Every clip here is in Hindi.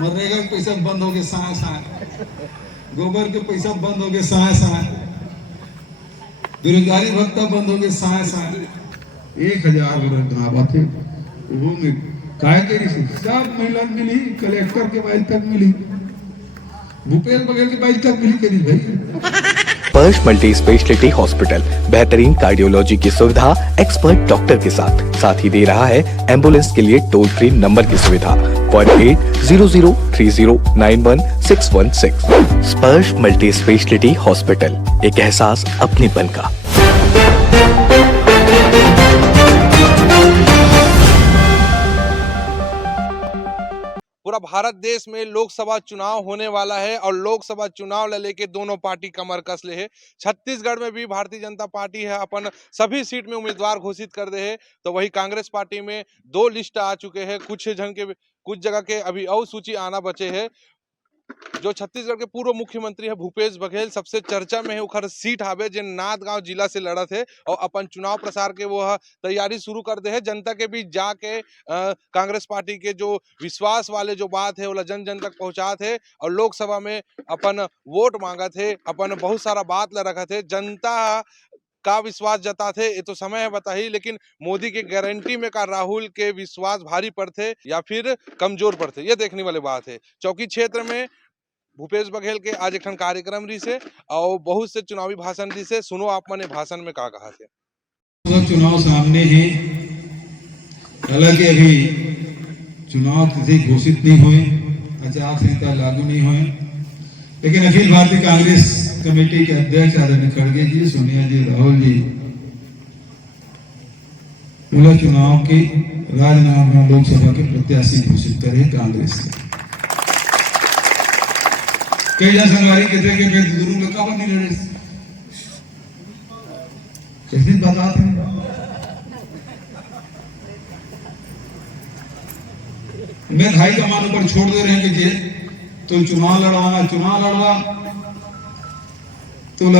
मनरेगा के पैसा बंद हो गए साए साए, गोबर के पैसा बंद हो गए साए साए, बेरोजगारी भत्ता बंद हो गए साए साए। 1000 वृद्धावा थे वो में काय करी से सब महिला मिली, कलेक्टर के बाइल तक मिली, भूपेश बघेल के बाइल तक मिली करी भाई। स्पर्श मल्टी स्पेशलिटी हॉस्पिटल बेहतरीन कार्डियोलॉजी की सुविधा एक्सपर्ट डॉक्टर के साथ ही दे रहा है एम्बुलेंस के लिए टोल फ्री नंबर की सुविधा 480030911616। स्पर्श मल्टी स्पेशलिटी हॉस्पिटल, एक एहसास अपनेपन का। पूरा भारत देश में लोकसभा चुनाव होने वाला है और लोकसभा चुनाव लेके दोनों पार्टी कमर कस ले है। छत्तीसगढ़ में भी भारतीय जनता पार्टी है अपन सभी सीट में उम्मीदवार घोषित कर दे है, तो वही कांग्रेस पार्टी में 2 लिस्ट आ चुके हैं। कुछ जगह के अभी और सूची आना बचे है। जो छत्तीसगढ़ के पूर्व मुख्यमंत्री है भूपेश बघेल सबसे चर्चा में है। उखर सीट हावे जे नांदगांव जिला से लड़त है और अपन चुनाव प्रसार के वो तैयारी शुरू कर दे है। जनता के बीच जाके कांग्रेस पार्टी के जो विश्वास वाले जो बात है वो जन जन तक पहुंचाते है और लोकसभा में अपन वोट मांगत है, अपन बहुत सारा बात ला रखत है। जनता का विश्वास जताते ये तो समय है बताही, लेकिन मोदी के गारंटी में का राहुल के विश्वास भारी पड़ते या फिर कमजोर पड़ते, ये देखने वाली बात है। चौकी क्षेत्र में भूपेश बघेल के आज एक कार्यक्रम रही से और बहुत से चुनावी भाषण दी से। सुनो आप मैंने भाषण में कहा थे। चुनाव सामने है, हालांकि अभी चुनाव तिथि घोषित नहीं हुए, आचार संहिता लागू नहीं हुए, लेकिन अखिल भारतीय कांग्रेस कमेटी के अध्यक्ष आदरणीय खड़गे जी, सोनिया जी, राहुल जी मूल चुनाव की राजनांदगांव लोकसभा के प्रत्याशी घोषित करे कांग्रेस के। कई जन संगवारी कहते कि मैं दूर लगा बंदी लड़े कैसे बताते हैं। मैं हाई कमान ऊपर छोड़ दे रहे हैं कि तो चुनाव लड़वाना, चुनाव लड़वा तुम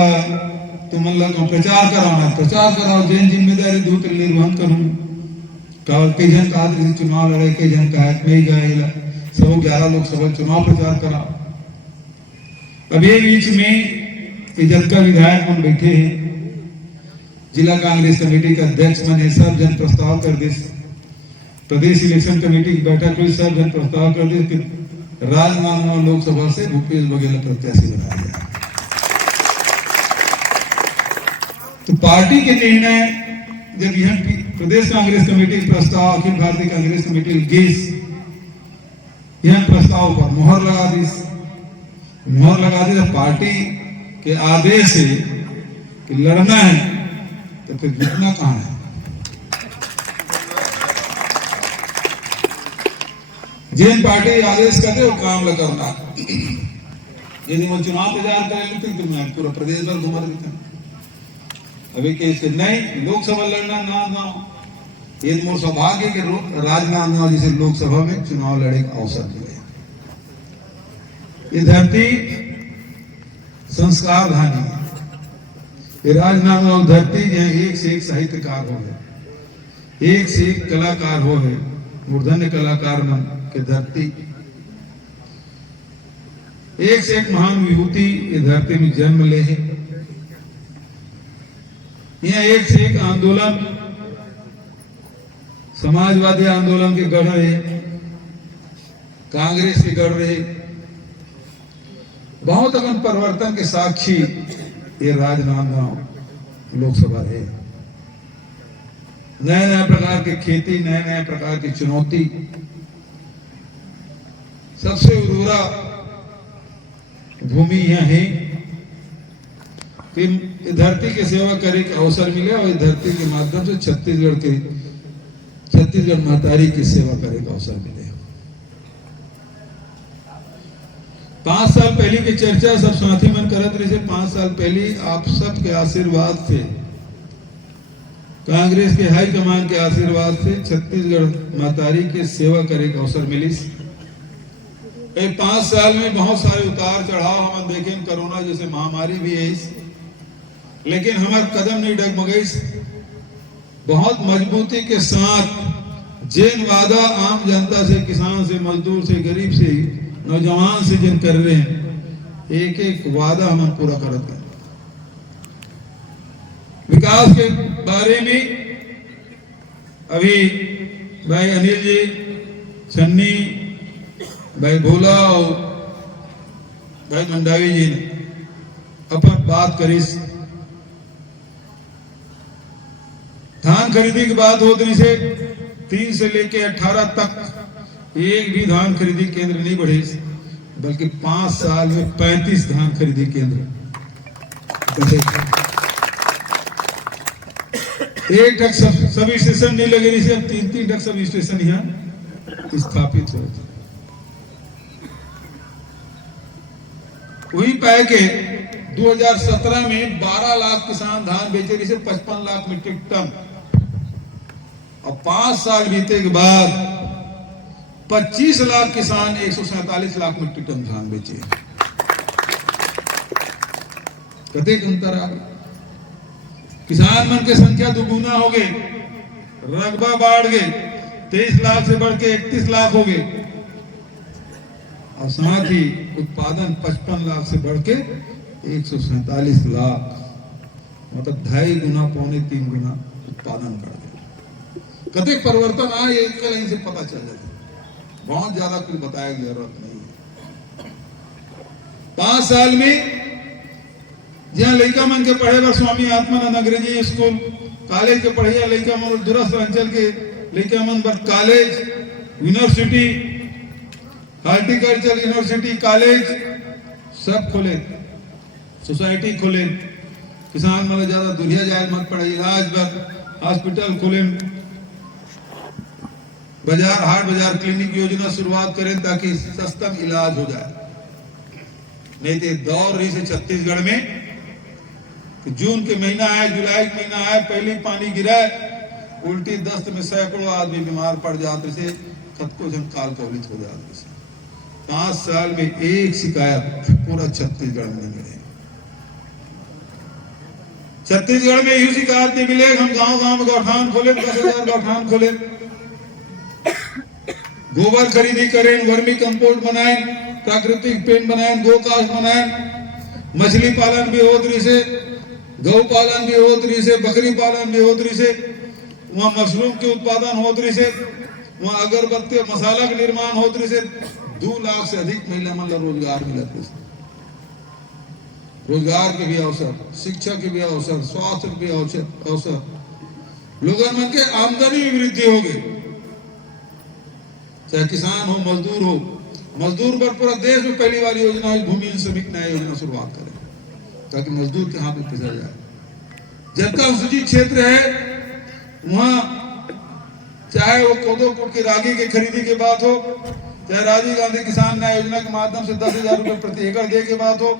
प्रचार कराना, प्रचार कराओ, जैन जिम्मेदारी दूत निर्वहन करूं। कई जन कहा चुनाव लड़े, कई जन कहा नहीं गए, सब 11 लोकसभा चुनाव प्रचार करा। अभी बीच में इज्जत का विधायक मन बैठे हैं, जिला कांग्रेस कमेटी का अध्यक्ष बने, सब जन प्रस्ताव कर दे, प्रदेश इलेक्शन कमेटी की बैठक हुई, सब जन प्रस्ताव कर दे कि राजनांदगांव लोकसभा से भूपेश बघेल प्रत्याशी बनाया जाए। तो पार्टी के निर्णय जब यह प्रदेश कांग्रेस कमेटी प्रस्ताव अखिल भारतीय कांग्रेस कमेटी गेस यह प्रस्ताव पर मोहर लगा दी, तो पार्टी के आदेश है कि लड़ना है तो फिर जीतना कहां है। जिन पार्टी आदेश करते वो काम ल करना। यदि वो चुनाव प्रचार करेंगे तो मैं पूरा प्रदेश भर घुमा देता। अभी केस नहीं लोकसभा लड़ना नांदगांव, ये मोर सौभाग्य के राजनांदगांव जिसे लोकसभा में चुनाव लड़े का अवसर मिले। ये धरती संस्कार धानी है, ये राजनांदगांव धरती जहाँ एक से एक साहित्यकार हो है, एक से एक कलाकार हो है, मूर्धन्य कलाकार मन के धरती, एक से एक महान विभूति ये धरती में जन्म ले है। यहाँ एक से एक आंदोलन, समाजवादी आंदोलन के गढ़ रहे, कांग्रेस के गढ़ रहे, बहुत अगन परिवर्तन के साक्षी ये राजनांदगांव लोकसभा है। नए नए प्रकार की खेती, नए नए प्रकार की चुनौती, सबसे उर्वरा भूमि यह है कि धरती की सेवा करे का अवसर मिले और धरती के माध्यम से छत्तीसगढ़ महतारी की सेवा करे का अवसर मिले। 5 साल पहले की चर्चा सब साथी मन करत रहे थे। 5 साल पहले आप सब के आशीर्वाद से, कांग्रेस के हाईकमान के आशीर्वाद से छत्तीसगढ़ महतारी की सेवा करे का अवसर मिली। 5 साल में बहुत सारे उतार चढ़ाव हम देखे, कोरोना जैसे महामारी भी है, लेकिन हमारा कदम नहीं डगमगाई। बहुत मजबूती के साथ जिन वादा आम जनता से, किसान से, मजदूर से, गरीब से नौजवान से जिन कर रहे हैं, एक एक वादा हम पूरा करते हैं। विकास के बारे में अभी भाई अनिल जी, सन्नी भाई, भोला और भाई मंडावी जी ने अपन बात करी। धान खरीदी की बात होती से 3 से लेके 18 तक एक भी धान खरीदी केंद्र नहीं बढ़े, बल्कि 5 साल में 35 धान खरीदी केंद्र बढ़े। एक टक सब स्टेशन नहीं लगे, नहीं से अब 3-3 टक सब स्टेशन यहाँ स्थापित हो। वही पाए के 2017 में 12 लाख किसान धान बेचे, जिसे 55 लाख मीट्रिक टन, और 5 साल बीते के बाद 25 लाख किसान 147 लाख मीट्रिक टन धान बेचे। कतेक अंतर आ गया। किसान मन की संख्या दुगुना हो गई, रकबा बढ़ गए, 23 लाख से बढ़ के 31 लाख हो गए, और साथ ही उत्पादन 55 लाख से बढ़ के 147 लाख, मतलब 2.5 गुना, 2.25 गुना उत्पादन बढ़ गया। कतेक परिवर्तन आए एक लाइन से पता चल जाता, बहुत ज्यादा कुछ बताया की जरूरत नहीं है। 5 साल में जहाँ लड़का मन के पढ़े बर स्वामी आत्मानंद अंग्रेजी स्कूल कॉलेज के पढ़िया लड़का मन, दूरस्थ अंचल के लड़का मन बर college, university, horticulture university, college सब खोले, सोसाइटी खोले, किसान मतलब ज्यादा दुनिया जाए मत पड़े, इलाज बर हॉस्पिटल खोले, बाजार हाट बाजार क्लिनिक योजना शुरुआत करें ताकि सस्ता इलाज हो जाए। नहीं तो दौर रही से छत्तीसगढ़ में जून के महीना आए, जुलाई के महीना आए, पहले पानी गिरा, उल्टी दस्त में सैकड़ों आदमी बीमार पड़ जाते से, खत को जन काल कवलित हो जाते से। 5 साल में एक शिकायत पूरा छत्तीसगढ़ में नहीं मिले। छत्तीसगढ़ में यही शिकायत नहीं मिले। हम गांव गांव में गौठान खोले, 10,000 गौठान खोले, गोबर खरीदी करें, वर्मी कंपोस्ट बनाए, प्राकृतिक पेंट बनाए, गोकास्ट बनाए, मछली पालन भी होत रही से, गौ पालन भी होत रही से, बकरी पालन भी होत रही से, वहाँ मशरूम के उत्पादन होत रही से, वहाँ अगरबत्ती मसाला का निर्माण होत रही से। 2 लाख से अधिक महिला मन रोजगार मिलते, रोजगार के भी अवसर, शिक्षा के भी अवसर, स्वास्थ्य के भी अवसर, लोगों मन के आमदनी में वृद्धि हो गई। चाहे किसान हो, मजदूर हो, मजदूर पर पूरा देश में पहली बार योजना भूमि श्रमिक न्याय योजना शुरुआत करें ताकि मजदूर के हाथ में पैसा जाए। जबकि अनुसूचित क्षेत्र है वहां चाहे वो कोदो कुट की रागी की खरीदी की बात हो, चाहे राजीव गांधी किसान न्याय योजना के माध्यम से 10,000 रुपए प्रति एकड़ दे के बात हो,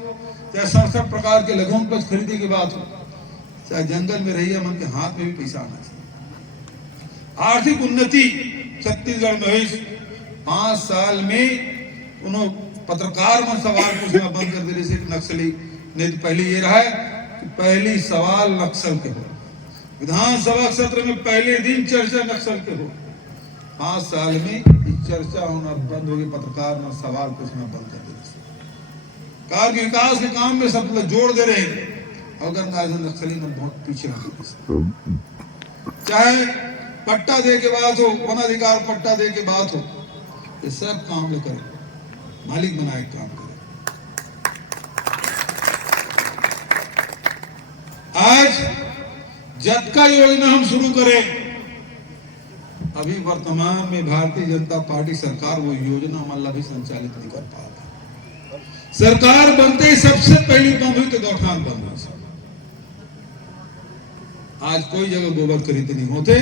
चाहे 67 प्रकार के लघु उपज खरीदी की बात हो, चाहे जंगल में रहिए मन के हाथ में भी पैसा आना चाहिए। आर्थिक उन्नति छत्तीसगढ़ में हुई। 5 साल में उन्होंने पत्रकार में सवाल पूछना बंद कर दिए से नक्सली। नहीं तो पहले ये रहा है कि पहली सवाल नक्सल के हो, विधानसभा सत्र में पहले दिन चर्चा नक्सल के हो। 5 साल में चर्चा होना बंद हो गई, पत्रकार में सवाल पूछना बंद कर दिया। कार के विकास के काम में सब लोग जोड़ दे रहे हैं, अगर नक्सली में बहुत पीछे हो। चाहे पट्टा दे के बात हो, वन अधिकार पट्टा दे के बात हो, ये सब काम ले करें, मालिक बनाए काम करें। आज जतका योजना हम शुरू करें, अभी वर्तमान में भारतीय जनता पार्टी सरकार वो योजना मतलब भी संचालित नहीं कर पा रहा। सरकार बनते ही सबसे पहली बंद हुई तो गौठान बंद हुई। आज कोई जगह गोबर खरीदे नहीं होते,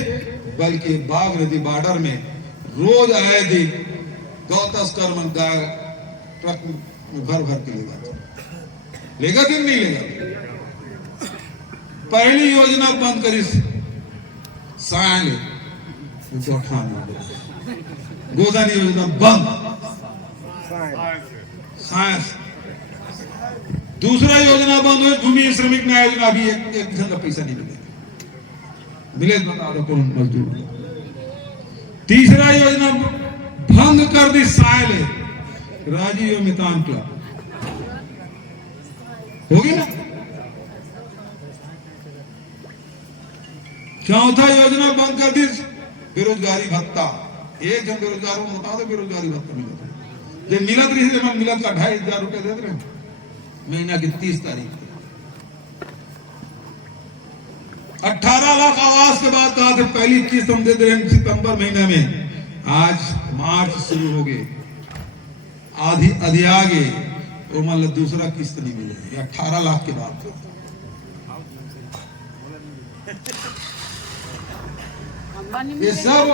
बल्कि बाघ नदी बॉर्डर में रोज आए दिन गौ तस्कर मन गाय ट्रक में भर भर के ले जाते, लेगा दिन नहीं लेगा। पहली योजना बंद करी साय गोदान योजना बंद, साइंस। दूसरा योजना बंद हुई भूमि श्रमिक न्याय योजना, अभी एक किसान का पैसा नहीं मिलेगा, मिले बता दो कौन मजदूर। तीसरा योजना भंग कर दी सायल, राजीव मितान क्लब होगी ना। चौथा योजना बंद कर दी, बेरोजगारी भत्ता। एक जन बेरोजगार को बता दो बेरोजगारी भत्ता मिला जो मिलत रही है, मिलत का 2500 रुपए दे रहे महीना की 30 तारीख। 18 लाख आवास के बाद कहा था पहली किस्त हम दे दे रहे हैं सितंबर महीने में। आज मार्च शुरू हो गए, आधी आगे वो मतलब दूसरा किस्त नहीं मिलेगी 18 लाख के बाद। ये सब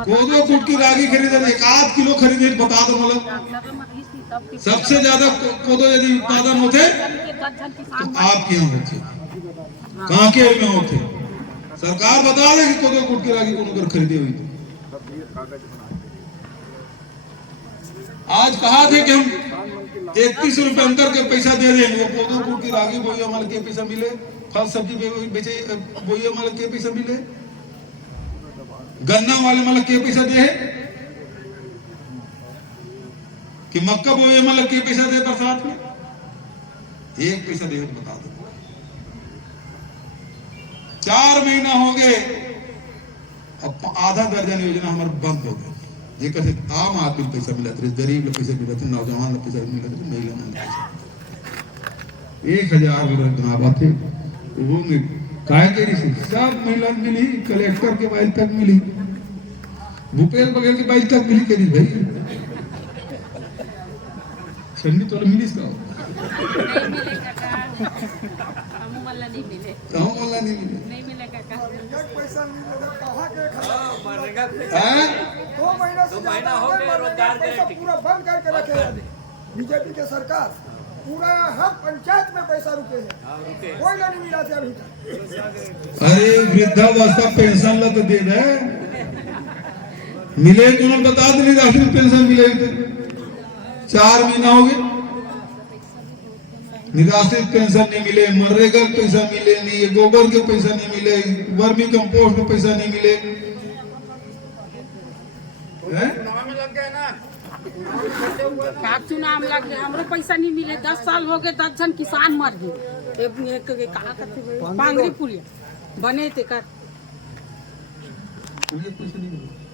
कोदो कुट की रागी खरीदे 1 किलो खरीदे बता दो मतलब सबसे ज्यादा कोदो यदि उत्पादन होते तो आपके यहाँ होते, कहाँ के में होते। सरकार बता दे कि कोदो कुट की रागी कौन खरीदी हुई थी। आज कहा थे कि हम 31 रुपए अंतर के पैसा दे देंगे, वो कोदो कुट की रागी बोई हमारे के पैसा मिले, फल सब्जी बेचे बोई हमारे के पैसा मिले, गन्ना वाले मतलब के पैसा दे कि मक्का बोए मतलब के पैसा दे बरसात में, एक पैसा दे बता दो। 4 महीना हो गए, अब आधा दर्जन योजना हमारे बंद हो गए। ये कैसे आम आदमी पैसा मिला था, गरीब पैसा मिला था, नौजवान पैसा मिला था, महिला पैसा 1000 बनावा थे वो में काय के रही सब महिला मिली, कलेक्टर के बाइल तक मिली, भूपेश बघेल के बाइल तक मिली करी भाई सन्नी तो मिली का नहीं मिले नहीं मिले पैसा दो महीना हो गए रोजगार पूरा बंद करके रखे बीजेपी के सरकार। पूरा हर पंचायत में पैसा रुके हैं, कोई नहीं मिला था अभी तक। अरे वृद्धावस्था पेंशन ला तो दे दे मिले क्यों बता दे, राष्ट्रीय पेंशन मिले तो 4 महीना हो गए निराश्रित पेंशन नहीं मिले, मनरेगा के पैसा मिले नहीं, गोबर के पैसा नहीं मिले, वर्मी कंपोस्ट में पैसा नहीं मिले। चुनाव लग गए, हमरो पैसा नहीं मिले। 10 साल हो गए, 10 जन किसान मर गए। पांगरी पुलिया बने थे कर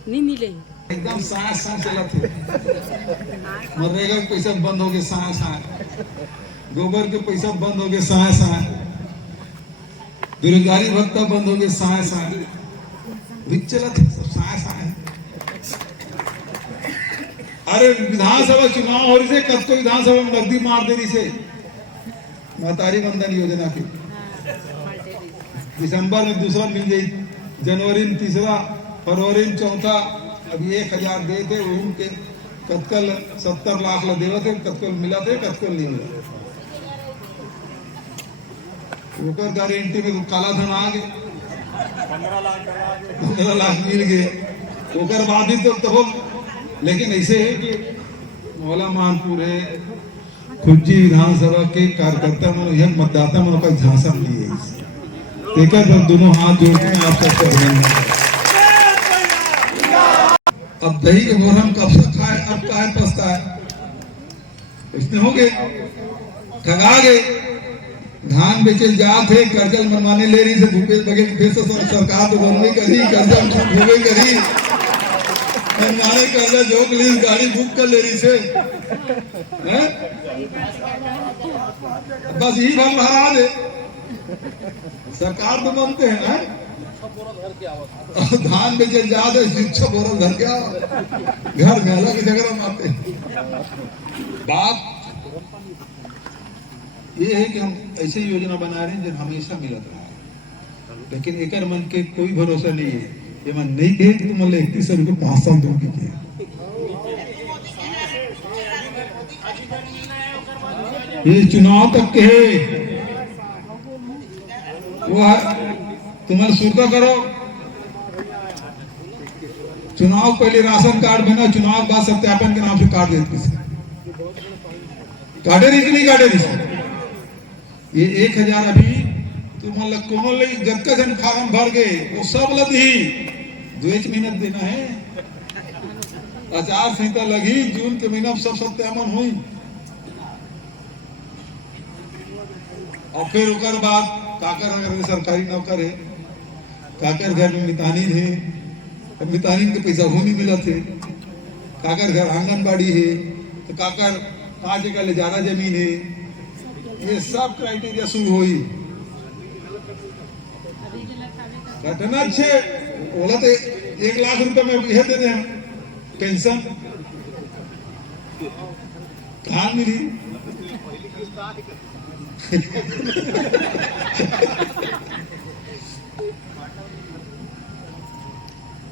नहीं मिले, एकदम सांस चला थे। मनरेगा के पैसा बंद हो गए सांस, गोबर के पैसा बंद हो गए सांस, बेरोजगारी भत्ता बंद हो गए सांस, चला थे सब सांस। अरे विधानसभा चुनाव हो रही से कब तो विधानसभा में नकदी मार दे रही से महतारी बंधन योजना की। दिसंबर में दूसरा मिल गई, जनवरी में तीसरा, फरवरी में चौथा। अभी 1000 दे थे उनके कतकल 70 लाख ला देवे थे, कतकल मिला थे कतकल नहीं मिला। ओकर गारंटी में काला धन आ गए, 15 लाख मिल गए। ओकर बाद ही तो लेकिन ऐसे है कि मौला मानपुर है खुज्जी विधानसभा के कार्यकर्ता में यह मतदाता में कोई झांसा नहीं है। एक दोनों हाथ जोड़ के आप सबसे अभिनंदन। अब दही के बोरम कब से खाए, अब काहे पछता है, इसने हो गए ठगा गए। धान बेचे जाते कर्जल मनमाने ले रही से भूपेश बघेल फिर से सरकार तो बनवे करी, कर्जा हो गई करी, मनमाने कर्जा जोक ली, गाड़ी बुक कर ले रही से। बस यही भर हरा दे, सरकार तो बनते हैं ना। धान बेचे जाते शिक्षा बोरल घर क्या घर में अलग झगड़ा मारते। बात ये है कि हम ऐसी योजना बना रहे हैं जो हमेशा मिलत रहा है, लेकिन एकर मन के कोई भरोसा नहीं है। ये मन नहीं कहे कि तुम 31 रुपये 5 साल दोगे क्या, ये चुनाव तक के है। वो तुम्हारे सुरता करो, चुनाव पहले राशन कार्ड बना, चुनाव बाद सत्यापन के नाम से कार्ड देते, काटे रही कि नहीं काटे रही। ये 1000 अभी तुम कोमल जब जन फार्म भर गए वो सब लदी 2 महीना देना है। आचार संहिता लगी, जून के महीना में सब सत्यामन हुई और फिर ओकर बाद काकर अगर सरकारी नौकर है, काकर घर में मितानिन है, मितानिन के पैसा हो नहीं मिला थे, काकर घर आंगनबाड़ी है, तो काकर 5 एकड़ ले ज्यादा जमीन है, ये सब क्राइटेरिया शुरू हुई। घटना अच्छे बोला तो 1 लाख रुपए में यह दे दें पेंशन, कहाँ मिली?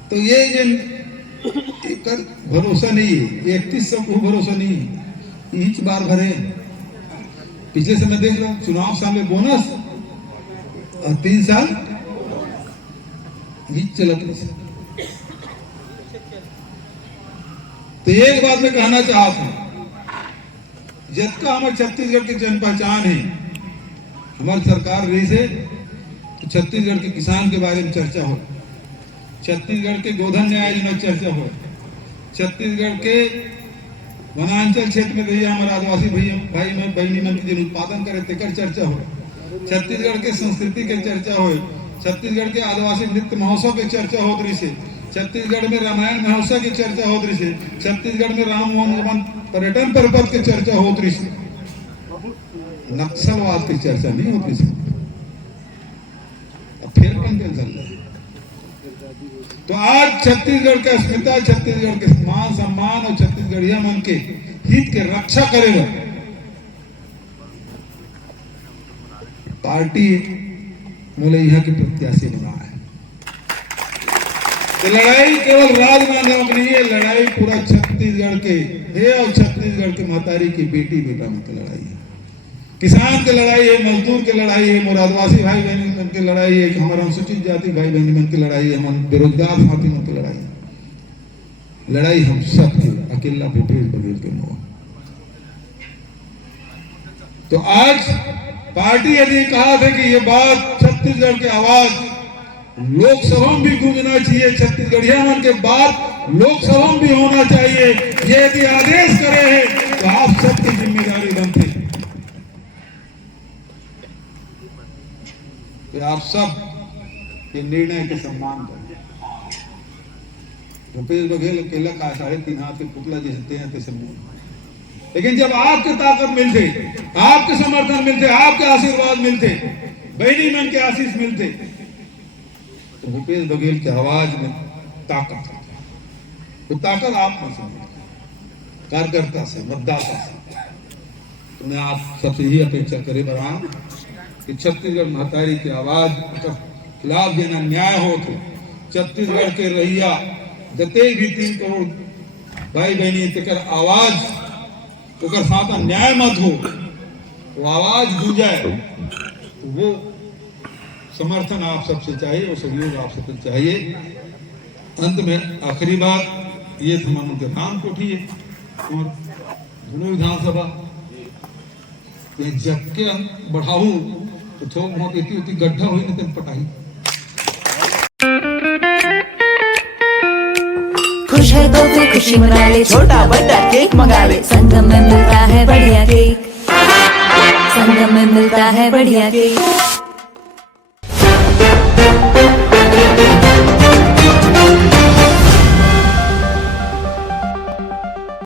तो ये भरोसा नहीं है, 31 को भरोसा नहीं है, ईच बार भरे। पिछले समय देख लो, चुनाव सामने बोनस और 3 साल ईच चलत नहीं। तो एक बात मैं कहना चाहता हूं, जितना हमारे छत्तीसगढ़ की जन पहचान है, हमारी सरकार रही से तो छत्तीसगढ़ के किसान के बारे में चर्चा हो, छत्तीसगढ़ के गोधन न्याय योजना चर्चा हो, छत्तीसगढ़ के वनांचल क्षेत्र में रही हमारे आदिवासी भाई बहनी मन की जो उत्पादन करे तेकर चर्चा हो, छत्तीसगढ़ के संस्कृति के चर्चा हो, छत्तीसगढ़ के आदिवासी नृत्य महोत्सव की चर्चा हो रही से, छत्तीसगढ़ में रामायण महोत्सव की चर्चा हो रही से, छत्तीसगढ़ में राम मोहन पर्यटन पर्वत की चर्चा हो रही से, नक्सलवाद की चर्चा नहीं होती से। अब फिर पंकज चल रहा है। तो आज छत्तीसगढ़ का अस्मिता, छत्तीसगढ़ के मान सम्मान और छत्तीसगढ़िया मन के हित के रक्षा करेगा पार्टी बोले यहाँ के प्रत्याशी बना है। तो लड़ाई केवल राजनांदगांव की नहीं है, लड़ाई पूरा छत्तीसगढ़ के है और छत्तीसगढ़ के महतारी की बेटी बेटा में की लड़ाई है, किसान की लड़ाई है, मजदूर की लड़ाई है, मोर आदिवासी भाई बहनी मन की लड़ाई है, हमारा अनुसूचित जाति भाई बहनी मन की लड़ाई है, हमारे बेरोजगार साथी मन की लड़ाई है। लड़ाई हम सब की, अकेला भूपेश बघेल के नौ। तो आज पार्टी यदि कहा था कि ये बात छत्तीसगढ़ की आवाज लोकसभा में भी गूंजना चाहिए, छत्तीसगढ़िया मन के बात लोकसभा में भी होना चाहिए, ये यदि आदेश करे है तो आप सबकी जिम्मेदारी बनती है। तो आप सब ये निर्णय के सम्मान करें। भूपेश बघेल अकेला का 3.5 हाथ के पुतला जैसे हैं तैसे, लेकिन जब आपके ताकत मिलते, आपके समर्थन मिलते, आपके आशीर्वाद मिलते, बहनी मन के आशीष मिलते, तो भूपेश बघेल की आवाज में ताकत है। वो ताकत आप में से मिलती, कार्यकर्ता से, मतदाता से। तो मैं आप सबसे यही अपेक्षा करे बरा कि छत्तीसगढ़ महतारी की आवाज के खिलाफ देना न्याय हो, तो छत्तीसगढ़ के रहिया जते भी 3 करोड़ भाई बहनी तेकर आवाज ओकर साथ न्याय मत हो, वो आवाज गूंजाए, तो वो समर्थन आप सबसे चाहिए, वो सहयोग आप सबसे चाहिए। अंत में आखिरी बात ये थमन के नाम कोठी है और दोनों विधानसभा जग के बढ़ाऊ तो थोक बहुत इतनी गड्ढा हुई नहीं तेन पटाई। खुश है तो फिर खुशी मना ले, छोटा बड़ा केक मंगा ले, संगम में मिलता है बढ़िया केक, संगम में मिलता है बढ़िया केक।